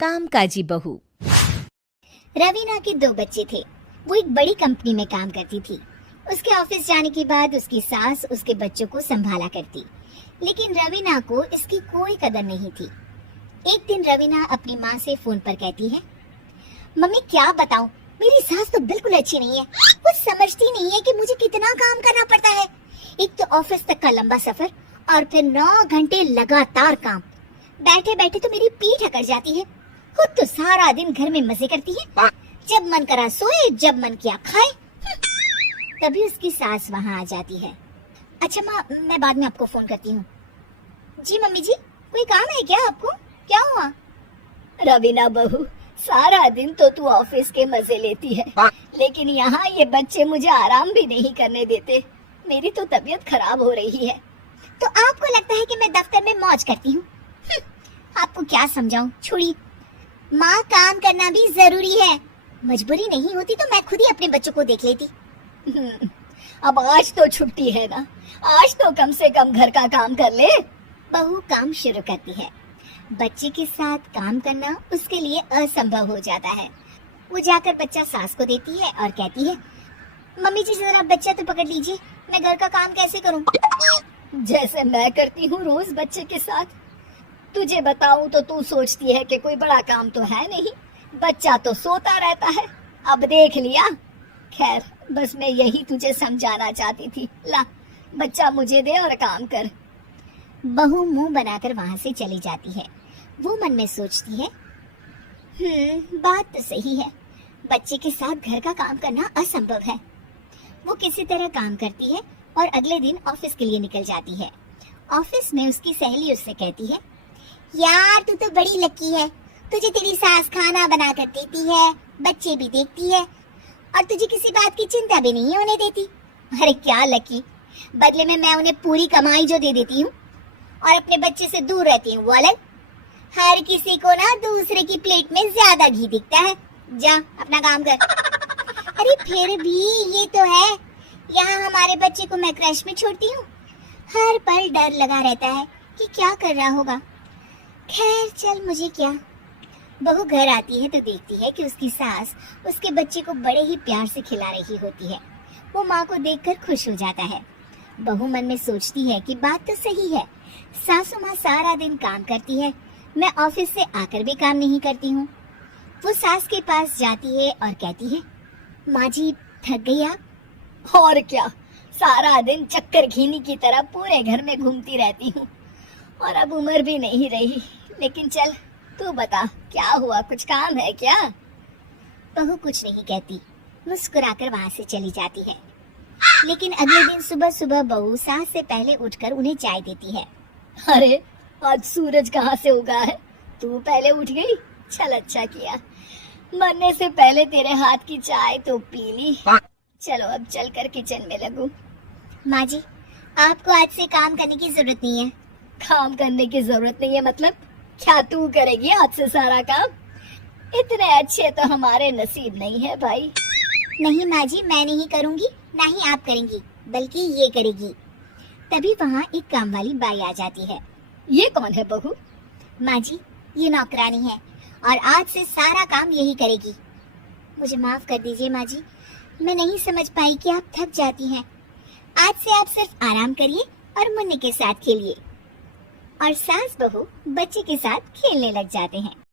कामकाजी बहू। रवीना के दो बच्चे थे। वो एक बड़ी कंपनी में काम करती थी। उसके ऑफिस जाने के बाद उसकी सास उसके बच्चों को संभाला करती, लेकिन रवीना को इसकी कोई कदर नहीं थी। एक दिन रवीना अपनी माँ से फोन पर कहती है, मम्मी क्या बताऊं, मेरी सास तो बिल्कुल अच्छी नहीं है। वो समझती नहीं है कि मुझे कितना काम करना पड़ता है। एक तो ऑफिस तक का लंबा सफर और फिर 9 घंटे लगातार काम। बैठे बैठे तो मेरी पीठ अकड़ जाती है। खुद तो सारा दिन घर में मजे करती है, जब मन करा सोए, जब मन किया खाए। तभी उसकी सास वहाँ आ जाती है। अच्छा माँ, मैं बाद में आपको फोन करती हूँ। जी मम्मी जी, कोई काम है क्या आपको? क्या हुआ? रवीना बहू, सारा दिन तो तू ऑफिस के मजे लेती है, लेकिन यहाँ ये बच्चे मुझे आराम भी नहीं करने देते। मेरी तो तबीयत खराब हो रही है। तो आपको लगता है कि मैं दफ्तर में मौज करती हूँ? आपको क्या समझाऊं, छोड़ी। माँ, काम करना भी जरूरी है। मजबूरी नहीं होती तो मैं खुद ही अपने बच्चों को देख लेती। अब आज तो छुट्टी है ना, आज तो कम से कम घर का काम कर ले। बहू काम शुरू करती है। बच्चे के साथ काम करना उसके लिए असंभव हो जाता है। वो जाकर बच्चा सास को देती है और कहती है, मम्मी जी जरा बच्चा तो पकड़ लीजिए, मैं घर का काम कैसे करूं? जैसे मैं करती हूँ रोज बच्चे के साथ। तुझे बताऊं तो तू सोचती है कि कोई बड़ा काम तो है नहीं, बच्चा तो सोता रहता है। अब देख लिया। खैर, बस मैं यही तुझे समझाना चाहती थी। ला, बच्चा मुझे दे और काम कर। बहू मुंह बनाकर वहां से चली जाती है। वो मन में सोचती है, बात तो सही है, बच्चे के साथ घर का काम करना असंभव है। वो किसी तरह काम करती है और अगले दिन ऑफिस के लिए निकल जाती है। ऑफिस में उसकी सहेली उससे कहती है, यार तू तो बड़ी लकी है, तुझे तेरी सास खाना बना कर देती है, बच्चे भी देखती है और तुझे किसी बात की चिंता भी नहीं होने देती। अरे क्या लकी, बदले में मैं उन्हें पूरी कमाई जो दे देती हूँ और अपने बच्चे से दूर रहती हूँ, वो अलग। हर किसी को ना दूसरे की प्लेट में ज्यादा घी दिखता है। जा अपना काम कर। अरे फिर भी ये तो है, यहाँ हमारे बच्चे को मैं क्रश में छोड़ती हूँ, हर पल डर लगा रहता है कि क्या कर रहा होगा। खैर चल, मुझे क्या। बहू घर आती है तो देखती है कि उसकी सास उसके बच्चे को बड़े ही प्यार से खिला रही होती है। वो माँ को देखकर खुश हो जाता है। बहू मन में सोचती है कि बात तो सही है, सासू माँ सारा दिन काम करती है, मैं ऑफिस से आकर भी काम नहीं करती हूँ। वो सास के पास जाती है और कहती है, माँ जी थक गई आप? और क्या, सारा दिन चक्कर घीनी की तरह पूरे घर में घूमती रहती हूँ और अब उम्र भी नहीं रही। लेकिन चल तू बता, क्या हुआ, कुछ काम है क्या? बहू कुछ नहीं कहती, मुस्कुराकर वहाँ से चली जाती है। लेकिन अगले दिन सुबह सुबह बहू सास से पहले उठकर उन्हें चाय देती है। अरे आज सूरज कहाँ से उगा है, तू पहले उठ गई? चल अच्छा किया, मरने से पहले तेरे हाथ की चाय तो पी ली। चलो अब चलकर किचन में लगूं। माँ जी, आपको आज से काम करने की जरूरत नहीं है। काम करने की जरूरत नहीं है मतलब? क्या तू करेगी आज से सारा काम? इतने अच्छे तो हमारे नसीब नहीं है भाई। नहीं माँ जी, मैं नहीं करूँगी, ना ही आप करेंगी, बल्कि ये करेगी। तभी वहाँ एक काम वाली बाई आ जाती है। ये कौन है बहू? माँ जी, ये नौकरानी है और आज से सारा काम यही करेगी। मुझे माफ कर दीजिए माँ जी, मैं नहीं समझ पाई कि आप थक जाती हैं। आज से आप सिर्फ आराम करिए और मुन्ने के साथ खेलिए। और सास बहू बच्चे के साथ खेलने लग जाते हैं।